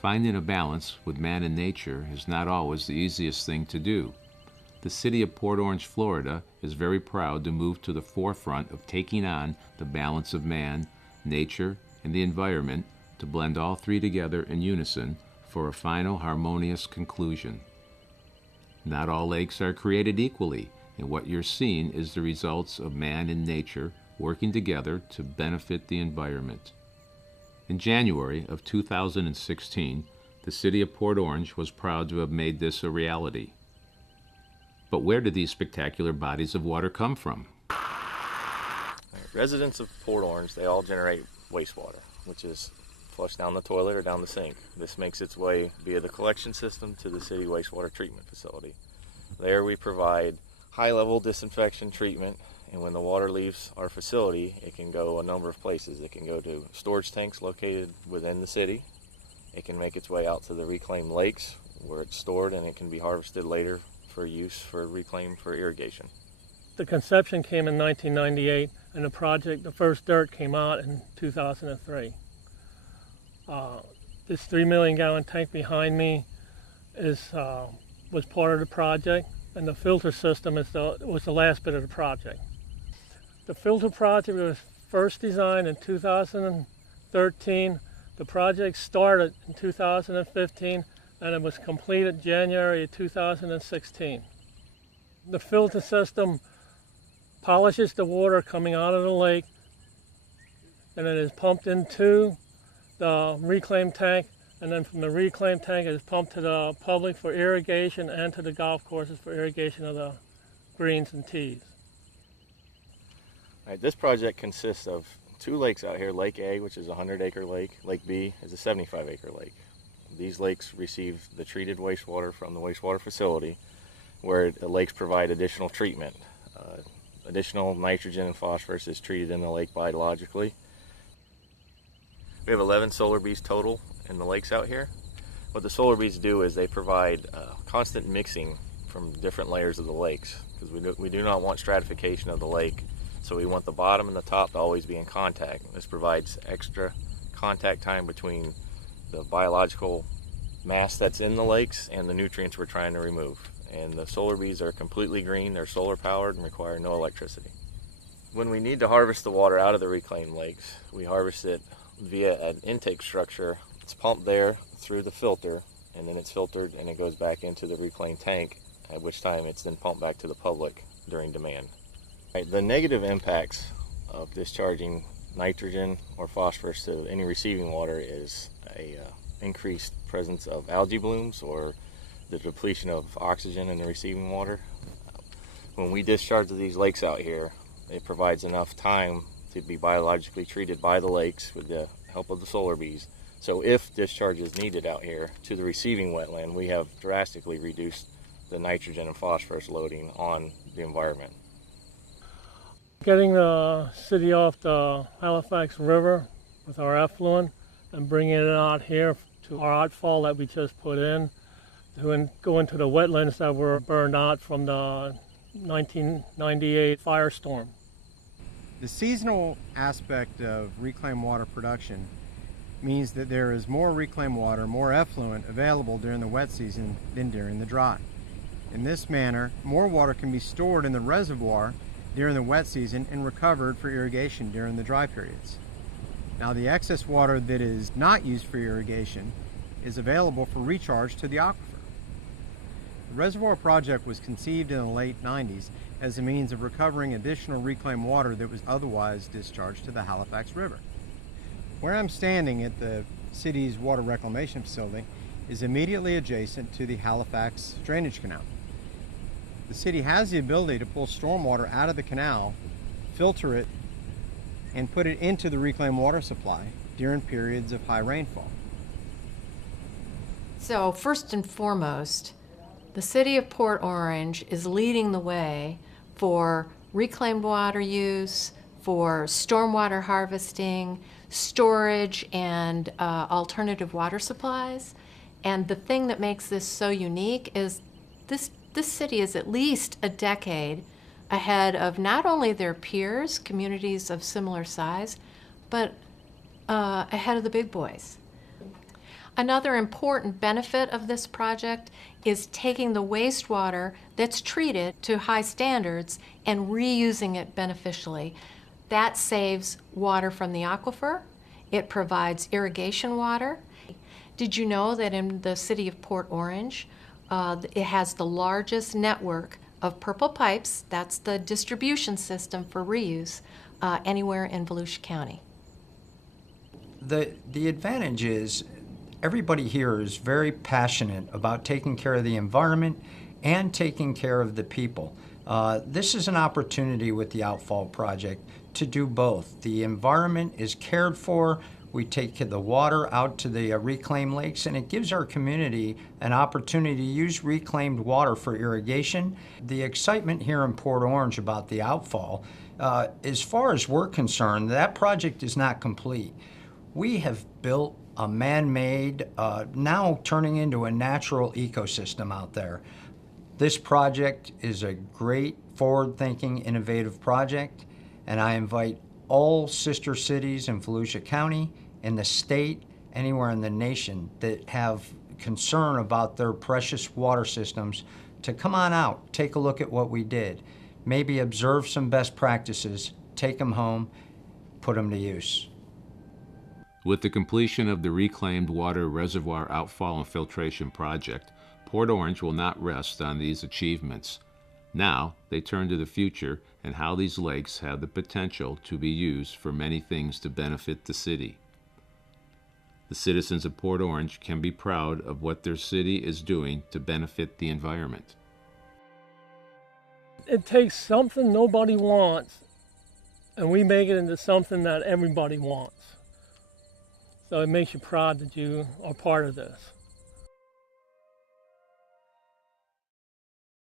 Finding a balance with man and nature is not always the easiest thing to do. The city of Port Orange, Florida is very proud to move to the forefront of taking on the balance of man, nature, and the environment to blend all three together in unison for a final harmonious conclusion. Not all lakes are created equally, and what you're seeing is the results of man and nature working together to benefit the environment. In January of 2016, the city of Port Orange was proud to have made this a reality. But where did these spectacular bodies of water come from? Residents of Port Orange, they all generate wastewater, which is flushed down the toilet or down the sink. This makes its way via the collection system to the city wastewater treatment facility. There we provide high-level disinfection treatment, and when the water leaves our facility, it can go a number of places. It can go to storage tanks located within the city. It can make its way out to the reclaimed lakes where it's stored, and it can be harvested later for use for reclaim for irrigation. The conception came in 1998, and the first dirt came out in 2003. This 3 million gallon tank behind me was part of the project, and the filter system was the last bit of the project. The filter project was first designed in 2013. The project started in 2015, and it was completed January of 2016. The filter system polishes the water coming out of the lake, and it is pumped into the reclaim tank, and then from the reclaim tank it is pumped to the public for irrigation and to the golf courses for irrigation of the greens and tees. All right, this project consists of two lakes out here, Lake A, which is a 100-acre lake. Lake B is a 75-acre lake. These lakes receive the treated wastewater from the wastewater facility, where the lakes provide additional treatment. Additional nitrogen and phosphorus is treated in the lake biologically. We have 11 solar bees total in the lakes out here. What the solar bees do is they provide constant mixing from different layers of the lakes, because we do not want stratification of the lake, so we want the bottom and the top to always be in contact. This provides extra contact time between the biological mass that's in the lakes and the nutrients we're trying to remove. And the solar bees are completely green, they're solar powered and require no electricity. When we need to harvest the water out of the reclaimed lakes, we harvest it via an intake structure. It's pumped there through the filter, and then it's filtered and it goes back into the reclaimed tank, at which time it's then pumped back to the public during demand. Right, the negative impacts of discharging nitrogen or phosphorus to any receiving water is a increased presence of algae blooms or the depletion of oxygen in the receiving water. When we discharge these lakes out here, it provides enough time to be biologically treated by the lakes with the help of the solar bees. So if discharge is needed out here to the receiving wetland, we have drastically reduced the nitrogen and phosphorus loading on the environment. Getting the city off the Halifax River with our effluent and bringing it out here to our outfall that we just put in, to go into the wetlands that were burned out from the 1998 firestorm. The seasonal aspect of reclaimed water production means that there is more reclaimed water, more effluent available during the wet season than during the dry. In this manner, more water can be stored in the reservoir during the wet season and recovered for irrigation during the dry periods. Now, the excess water that is not used for irrigation is available for recharge to the aquifer. The Reservoir project was conceived in the late 90s as a means of recovering additional reclaimed water that was otherwise discharged to the Halifax River. Where I'm standing at the city's water reclamation facility is immediately adjacent to the Halifax drainage canal. The city has the ability to pull stormwater out of the canal, filter it, and put it into the reclaimed water supply during periods of high rainfall. So first and foremost, the city of Port Orange is leading the way for reclaimed water use, for stormwater harvesting, storage, and alternative water supplies. And the thing that makes this so unique is this city is at least a decade ahead of not only their peers, communities of similar size, but ahead of the big boys. Another important benefit of this project is taking the wastewater that's treated to high standards and reusing it beneficially. That saves water from the aquifer. It provides irrigation water. Did you know that in the city of Port Orange, it has the largest network of purple pipes, that's the distribution system for reuse, anywhere in Volusia County? The advantage is everybody here is very passionate about taking care of the environment and taking care of the people. This is an opportunity with the Outfall project to do both. The environment is cared for. We take the water out to the reclaimed lakes, and it gives our community an opportunity to use reclaimed water for irrigation. The excitement here in Port Orange about the Outfall, as far as we're concerned, that project is not complete. We have built a man-made, now turning into a natural ecosystem out there. This project is a great, forward-thinking, innovative project, and I invite all sister cities in Volusia County, in the state, anywhere in the nation that have concern about their precious water systems to come on out, take a look at what we did, maybe observe some best practices, take them home, put them to use. With the completion of the Reclaimed Water Reservoir Outfall and Filtration Project, Port Orange will not rest on these achievements. Now they turn to the future and how these lakes have the potential to be used for many things to benefit the city. The citizens of Port Orange can be proud of what their city is doing to benefit the environment. It takes something nobody wants, and we make it into something that everybody wants. So it makes you proud that you are part of this.